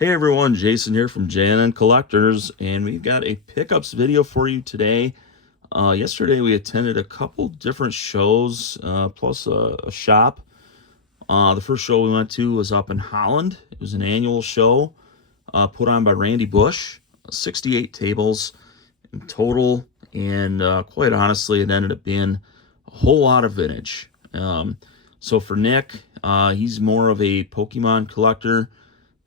Hey everyone, Jason here from J&N Collectors, and we've got a pickups video for you today. Yesterday we attended a couple different shows, plus a shop. The first show we went to was up in Holland. It was an annual show put on by Randy Bush, 68 tables in total, and quite honestly, it ended up being a whole lot of vintage. So for Nick, he's more of a Pokemon collector.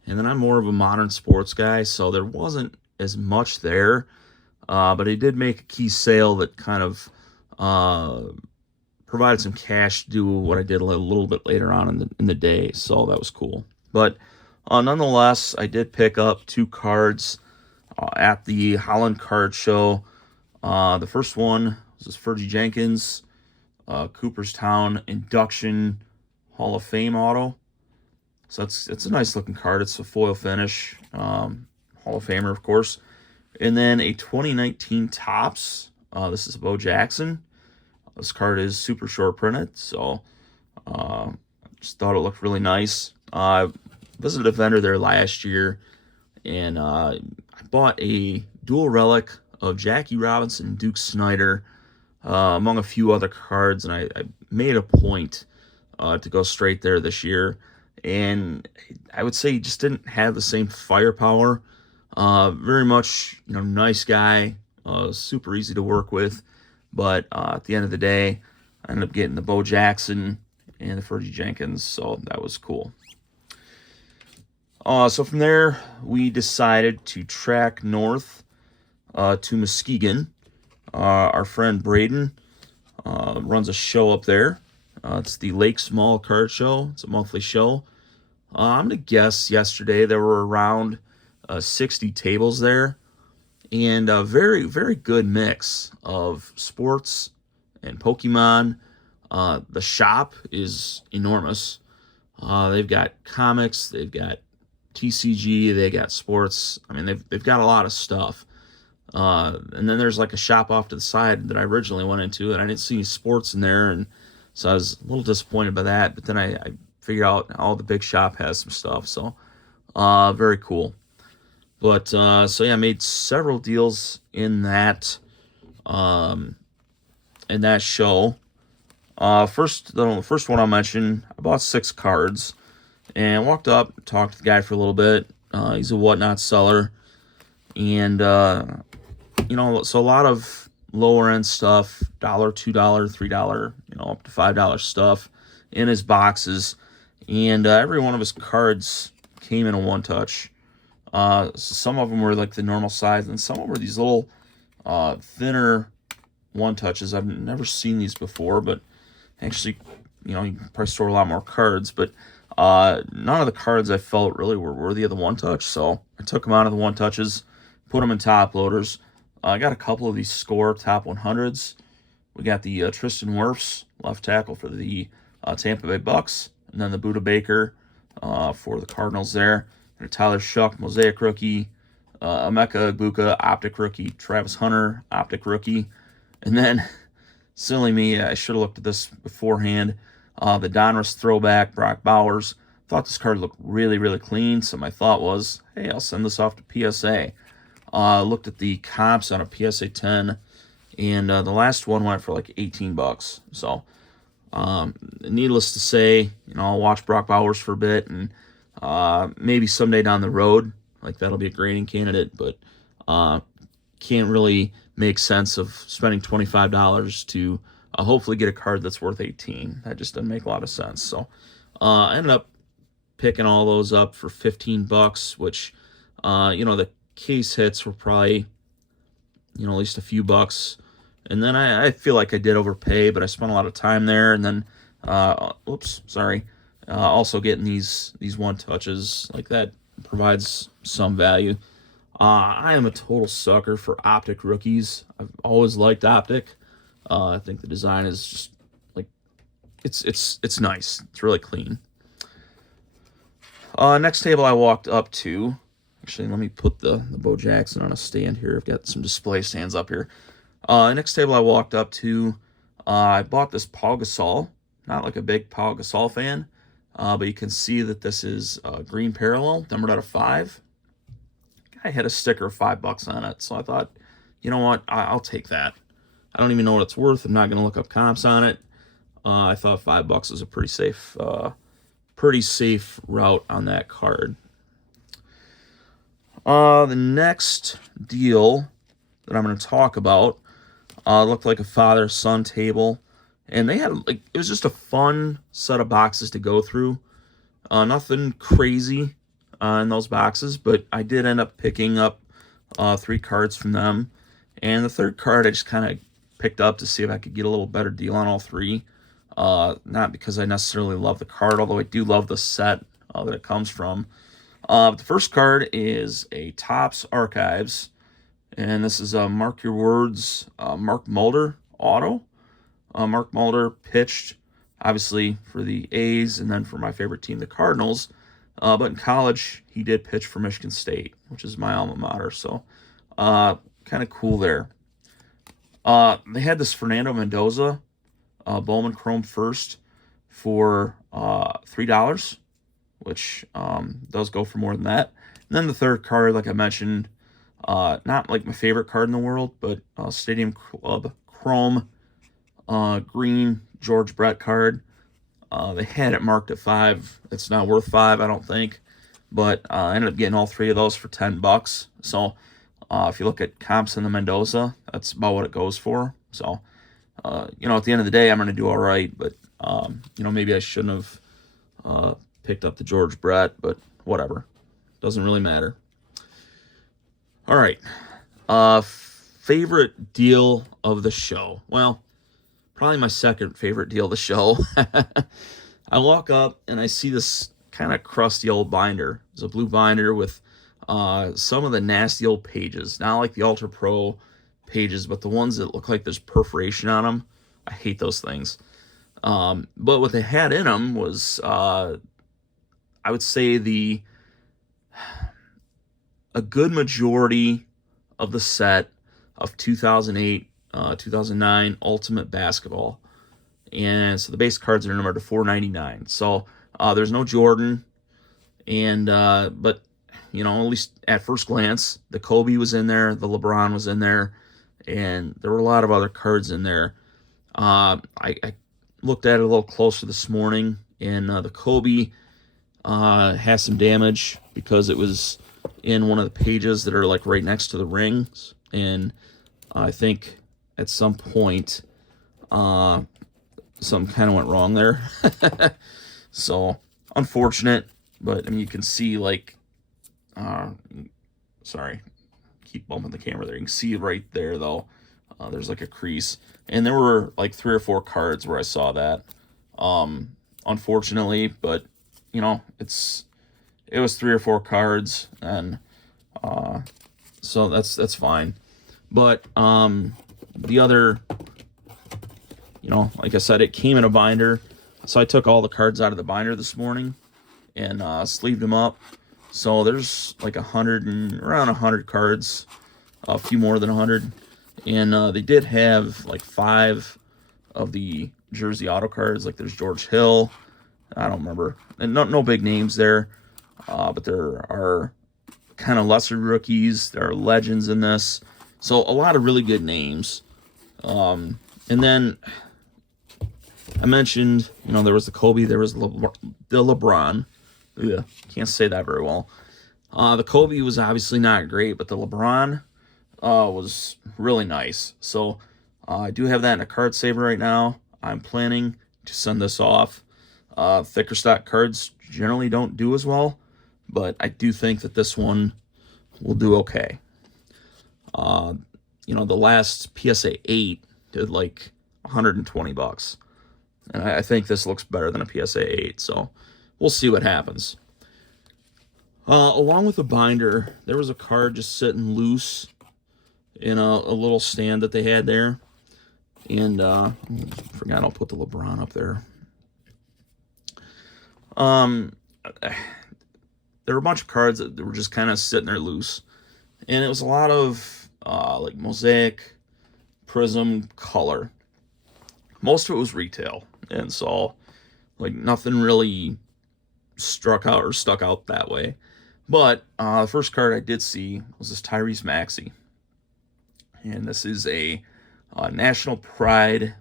And then I'm more of a modern sports guy, so there wasn't as much there. But he did make a key sale that kind of provided some cash to do what I did a little bit later on in the day, so that was cool. But nonetheless, I did pick up two cards at the Holland Card Show. The first one was this Fergie Jenkins Cooperstown Induction Hall of Fame auto. So it's a nice looking card. It's a foil finish, Hall of Famer, of course. And then a 2019 Topps. This is Bo Jackson. This card is super short printed, so just thought it looked really nice. I visited a vendor there last year, and I bought a dual relic of Jackie Robinson and Duke Snider, among a few other cards, and I made a point to go straight there this year. And I would say he just didn't have the same firepower. Very much, nice guy, super easy to work with. But at the end of the day, I ended up getting the Bo Jackson and the Fergie Jenkins, so that was cool. So from there, we decided to track north to Muskegon. Our friend Braden runs a show up there. It's the Lake Small Card Show. It's a monthly show. I'm going to guess yesterday there were around 60 tables there, and a very, very good mix of sports and Pokemon. The shop is enormous. They've got comics, they've got TCG, they got sports. I mean, they've got a lot of stuff. And then there's like a shop off to the side that I originally went into, and I didn't see any sports in there, and so I was a little disappointed by that. But then I figured out the big shop has some stuff, so very cool. But so yeah, I made several deals in that show. The first one I'll mention, I bought 6 cards and walked up, talked to the guy for a little bit. He's a whatnot seller, and so a lot of lower end stuff, $1, $2, $3, up to $5 stuff in his boxes. And every one of his cards came in a one-touch. Some of them were like the normal size, and some of them were these little thinner one-touches. I've never seen these before, but actually, you can probably store a lot more cards. But none of the cards I felt really were worthy of the one-touch, so I took them out of the one-touches, put them in top loaders. I got a couple of these Score Top 100s. We got the Tristan Wirfs, left tackle for the Tampa Bay Bucks, and then the Buda Baker for the Cardinals there. And Tyler Shuck, Mosaic rookie. Emeka Egbuka, optic rookie. Travis Hunter, optic rookie. And then, silly me, I should have looked at this beforehand. The Donruss throwback, Brock Bowers. Thought this card looked really, really clean, so my thought was, hey, I'll send this off to PSA. Looked at the comps on a PSA 10, and the last one went for like $18. So, needless to say, I'll watch Brock Bowers for a bit, and maybe someday down the road, like that'll be a grading candidate, but can't really make sense of spending $25 to hopefully get a card that's worth $18. That just doesn't make a lot of sense. So, I ended up picking all those up for $15, which, the case hits were probably, at least a few bucks. And then I feel like I did overpay, but I spent a lot of time there. And then, also getting these one touches like that provides some value. I am a total sucker for optic rookies. I've always liked optic. I think the design is just like it's nice. It's really clean. Next table I walked up to. Actually, let me put the Bo Jackson on a stand here. I've got some display stands up here. Next table I walked up to, I bought this Paul Gasol. Not like a big Paul Gasol fan, but you can see that this is green parallel, numbered out of 5. I had a sticker of $5 on it. So I thought, you know what, I'll take that. I don't even know what it's worth. I'm not going to look up comps on it. I thought $5 is a pretty safe route on that card. The next deal that I'm going to talk about looked like a father-son table, and they had it was just a fun set of boxes to go through. Nothing crazy in those boxes, but I did end up picking up 3 cards from them, and the third card I just kind of picked up to see if I could get a little better deal on all 3. Not because I necessarily love the card, although I do love the set that it comes from. The first card is a Topps Archives, and this is Mark Your Words, Mark Mulder auto. Mark Mulder pitched, obviously, for the A's and then for my favorite team, the Cardinals. But in college, he did pitch for Michigan State, which is my alma mater, so kind of cool there. They had this Fernando Mendoza Bowman Chrome first for $3, which does go for more than that. And then the third card, like I mentioned, not like my favorite card in the world, but Stadium Club Chrome green George Brett card. They had it marked at $5. It's not worth $5, I don't think, but I ended up getting all 3 of those for $10. So if you look at comps in the Mendoza, that's about what it goes for. So at the end of the day, I'm going to do all right, but maybe I shouldn't have picked up the George Brett, but whatever. Doesn't really matter. All right. Favorite deal of the show. Well, probably my second favorite deal of the show. I walk up and I see this kind of crusty old binder. It's a blue binder with some of the nasty old pages. Not like the Ultra Pro pages, but the ones that look like there's perforation on them. I hate those things. But what they had in them was, I would say a good majority of the set of 2008, 2009 Ultimate Basketball. And so the base cards are numbered to 499. So there's no Jordan. And but at least at first glance, the Kobe was in there, the LeBron was in there, and there were a lot of other cards in there. I looked at it a little closer this morning, and the Kobe has some damage because it was in one of the pages that are like right next to the rings, and I think at some point something kind of went wrong there. So unfortunate, but I mean you can see sorry, keep bumping the camera there. You can see right there though, there's like a crease, and there were like 3 or 4 cards where I saw that. Unfortunately, but it was 3 or 4 cards, and so that's fine. But the other, like I said, it came in a binder, so I took all the cards out of the binder this morning and sleeved them up. So there's like around 100 cards, a few more than 100, and they did have like 5 of the jersey auto cards. Like there's George Hill, I don't remember, and no big names there, but there are kind of lesser rookies. There are legends in this, so a lot of really good names. And then I mentioned, there was the Kobe, there was the LeBron. Ugh, can't say that very well. The Kobe was obviously not great, but the LeBron was really nice. So I do have that in a card saver right now. I'm planning to send this off. Thicker stock cards generally don't do as well, but I do think that this one will do okay. The last PSA 8 did like $120, and I think this looks better than a PSA 8, so we'll see what happens. Along with the binder, there was a card just sitting loose in a little stand that they had there. And I forgot I'll put the LeBron up there. There were a bunch of cards that were just kind of sitting there loose. And it was a lot of like mosaic, prism, color. Most of it was retail. And so like nothing really struck out or stuck out that way. But the first card I did see was this Tyrese Maxey. And this is a National Pride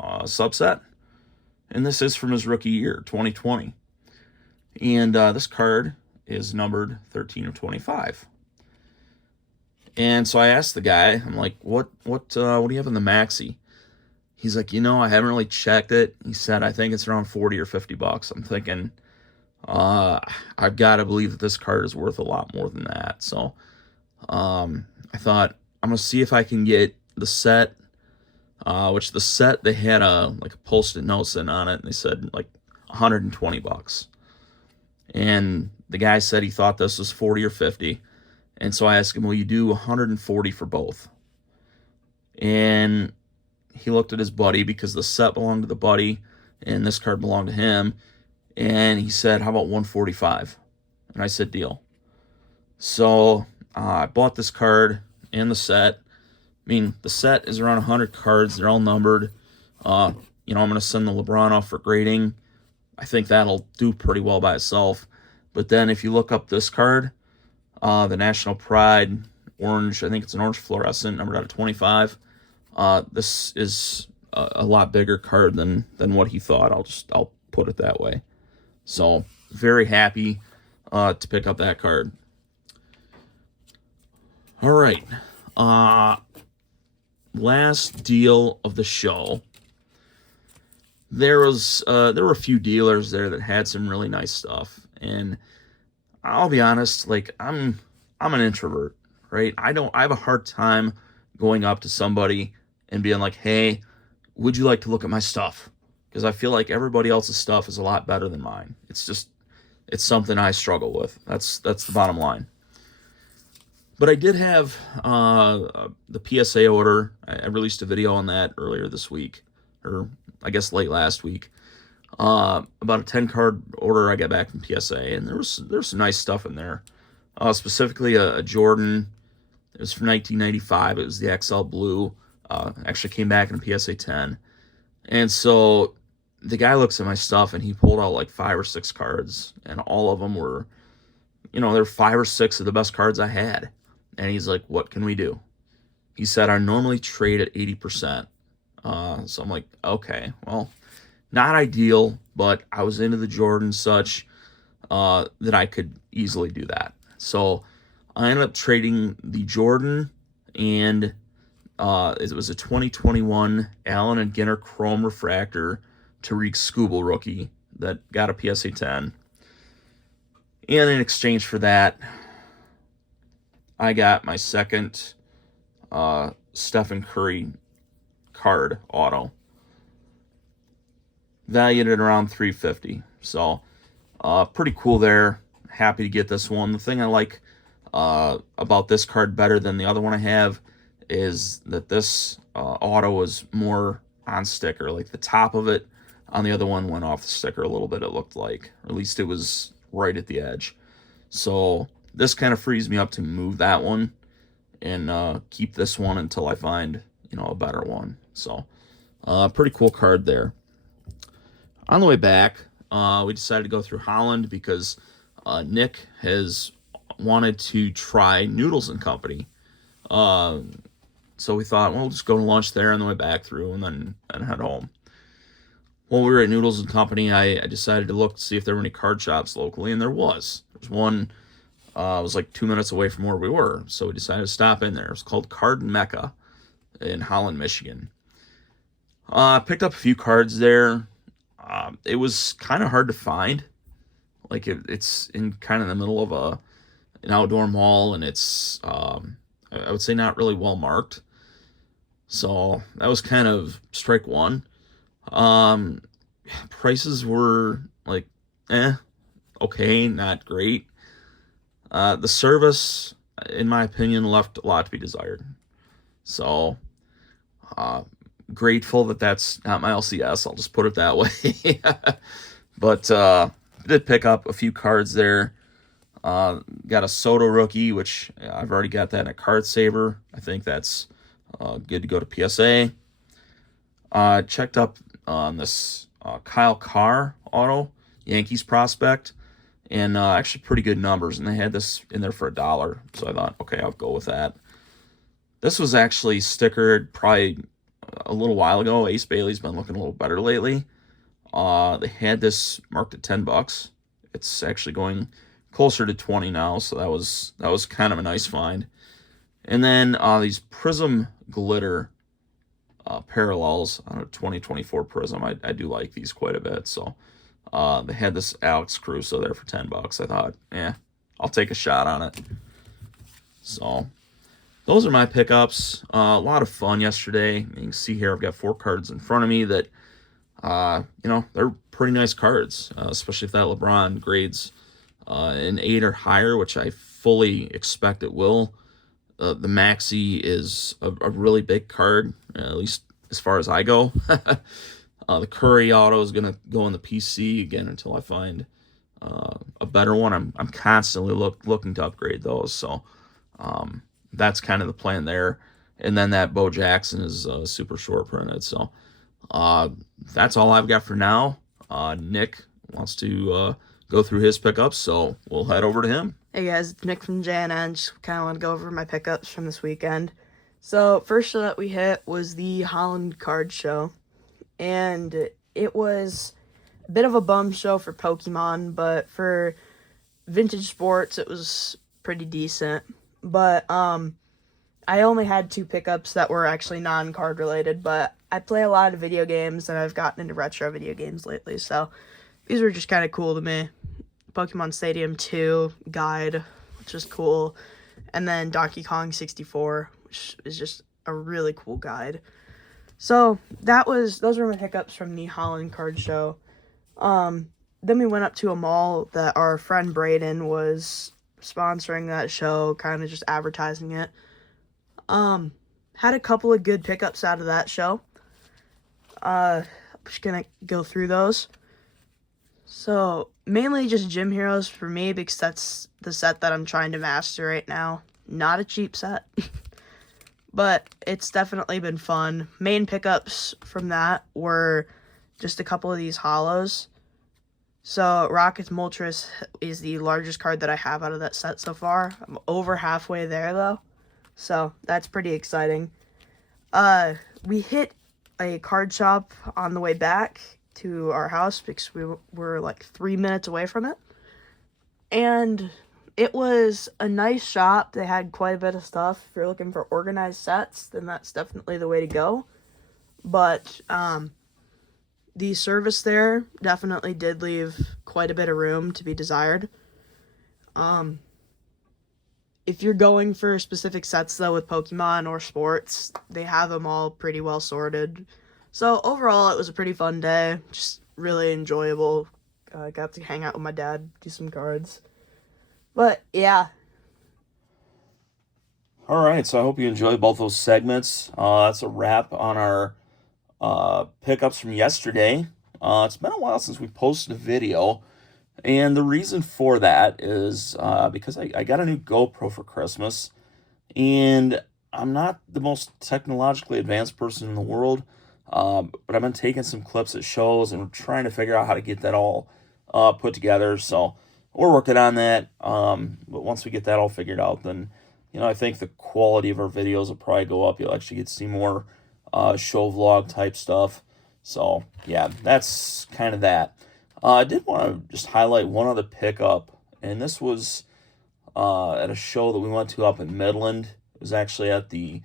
subset. And this is from his rookie year, 2020. And this card is numbered 13 of 25. And so I asked the guy, I'm like, what do you have in the Maxey? He's like, I haven't really checked it. He said, I think it's around 40 or 50 bucks. I'm thinking, I've got to believe that this card is worth a lot more than that. So I thought, I'm going to see if I can get the set, which the set, they had a post-it note sitting on it, and they said like 120 bucks. And the guy said he thought this was 40 or 50. And so I asked him, will you do 140 for both? And he looked at his buddy, because the set belonged to the buddy and this card belonged to him. And he said, how about 145? And I said, deal. So I bought this card and the set. I mean, the set is around 100 cards. They're all numbered. I'm going to send the LeBron off for grading. I think that'll do pretty well by itself. But then if you look up this card, the National Pride orange, I think it's an orange fluorescent, numbered out of 25. This is a lot bigger card than what he thought. I'll put it that way. So very happy to pick up that card. All right. Last deal of the show. There were a few dealers there that had some really nice stuff, and I'll be honest, I'm an introvert, right? I have a hard time going up to somebody and being like, hey, would you like to look at my stuff? Because I feel like everybody else's stuff is a lot better than mine. It's something I struggle with. That's the bottom line. But I did have the PSA order. I released a video on that earlier this week, or I guess late last week. About a 10-card order I got back from PSA, and there's some nice stuff in there. Specifically a Jordan. It was from 1995. It was the XL Blue. Actually came back in a PSA 10. And so the guy looks at my stuff, and he pulled out like 5 or 6 cards, and all of them were, they're 5 or 6 of the best cards I had. And he's like, what can we do? He said, I normally trade at 80%. So I'm like, okay, well, not ideal, but I was into the Jordan such that I could easily do that. So I ended up trading the Jordan, and it was a 2021 Allen and Ginter Chrome Refractor Tariq Skubal rookie that got a PSA 10. And in exchange for that, I got my second Stephen Curry card auto, valued at around $350. So pretty cool there. Happy to get this one. The thing I like about this card better than the other one I have is that this auto was more on sticker. Like the top of it on the other one went off the sticker a little bit, it looked like. Or at least it was right at the edge. So this kind of frees me up to move that one and keep this one until I find, a better one. So pretty cool card there. On the way back, we decided to go through Holland because Nick has wanted to try Noodles and Company. So we thought, well, we'll just go to lunch there on the way back through and then head home. While we were at Noodles and Company, I decided to look to see if there were any card shops locally, and there was. There's one, it was like 2 minutes away from where we were, so we decided to stop in there. It was called Card Mecca in Holland, Michigan. I picked up a few cards there. It was kind of hard to find. Like it's in kind of the middle of an outdoor mall, and it's I would say not really well marked. So that was kind of strike one. Prices were like okay, not great. The service, in my opinion, left a lot to be desired. So grateful that that's not my LCS. I'll just put it that way. But I did pick up a few cards there. Got a Soto rookie, which I've already got that in a Card Saver. I think that's good to go to PSA. Checked up on this Kyle Carr auto, Yankees prospect, and actually pretty good numbers. And they had this in there for $1, so I thought, okay, I'll go with that. This was actually stickered probably a little while ago. Ace Bailey's been looking a little better lately. They had this marked at $10. It's actually going closer to 20 now, so that was kind of a nice find. And then these Prism Glitter parallels on a 2024 Prism. I do like these quite a bit. So they had this Alex Caruso there for $10. I thought, I'll take a shot on it. So those are my pickups. A lot of fun yesterday. You can see here I've got 4 cards in front of me that, they're pretty nice cards, especially if that LeBron grades an 8 or higher, which I fully expect it will. The Maxi is a really big card, at least as far as I go. The Curry auto is going to go in the PC again until I find a better one. I'm constantly looking to upgrade those, so that's kind of the plan there. And then that Bo Jackson is super short printed, so that's all I've got for now. Nick wants to go through his pickups, so we'll head over to him. Hey guys, it's Nick from JNN. Just kind of want to go over my pickups from this weekend. So, first show that we hit was the Holland Card Show. And it was a bit of a bum show for Pokemon, but for vintage sports, it was pretty decent. But I only had 2 pickups that were actually non-card related, but I play a lot of video games, and I've gotten into retro video games lately, so these were just kind of cool to me. Pokemon Stadium 2 guide, which is cool, and then Donkey Kong 64, which is just a really cool guide. So those were my pickups from the Holland Card Show. Then we went up to a mall that our friend Braden was sponsoring that show, kind of just advertising it. Had a couple of good pickups out of that show. I'm just gonna go through those. So, mainly just Gym Heroes for me, because that's the set that I'm trying to master right now. Not a cheap set, but it's definitely been fun. Main pickups from that were just a couple of these holos. So, Rocket's Moltres is the largest card that I have out of that set so far. I'm over halfway there, though, so that's pretty exciting. We hit a card shop on the way back to our house because we were like 3 minutes away from it, and it was a nice shop. They had quite a bit of stuff. If you're looking for organized sets, then that's definitely the way to go. But the service there definitely did leave quite a bit of room to be desired. If you're going for specific sets though with Pokemon or sports, they have them all pretty well sorted. So overall, it was a pretty fun day. Just really enjoyable. Got to hang out with my dad, do some cards. But yeah. All right, so I hope you enjoyed both those segments. That's a wrap on our pickups from yesterday. It's been a while since we posted a video, and the reason for that is because I got a new GoPro for Christmas, and I'm not the most technologically advanced person in the world. But I've been taking some clips at shows and trying to figure out how to get that all put together. So we're working on that. But once we get that all figured out, then, I think the quality of our videos will probably go up. You'll actually get to see more show vlog type stuff. So yeah, that's kind of that. I did want to just highlight one other pickup, and this was at a show that we went to up in Midland. It was actually at the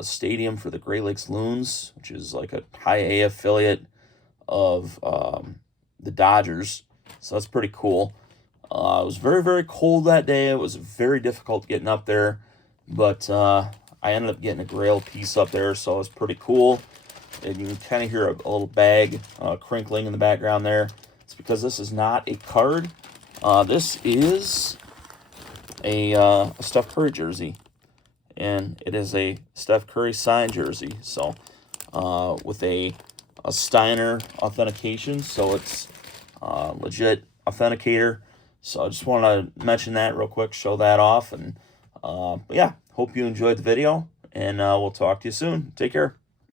stadium for the Great Lakes Loons, which is like a high A affiliate of the Dodgers. So that's pretty cool. It was very, very cold that day. It was very difficult getting up there, but I ended up getting a Grail piece up there, so it was pretty cool. And you can kind of hear a little bag crinkling in the background there. It's because this is not a card. This is a Steph Curry jersey. And it is a Steph Curry signed jersey, so with a Steiner authentication, so it's legit authenticator. So I just want to mention that real quick, show that off, and but yeah, hope you enjoyed the video, and we'll talk to you soon. Take care.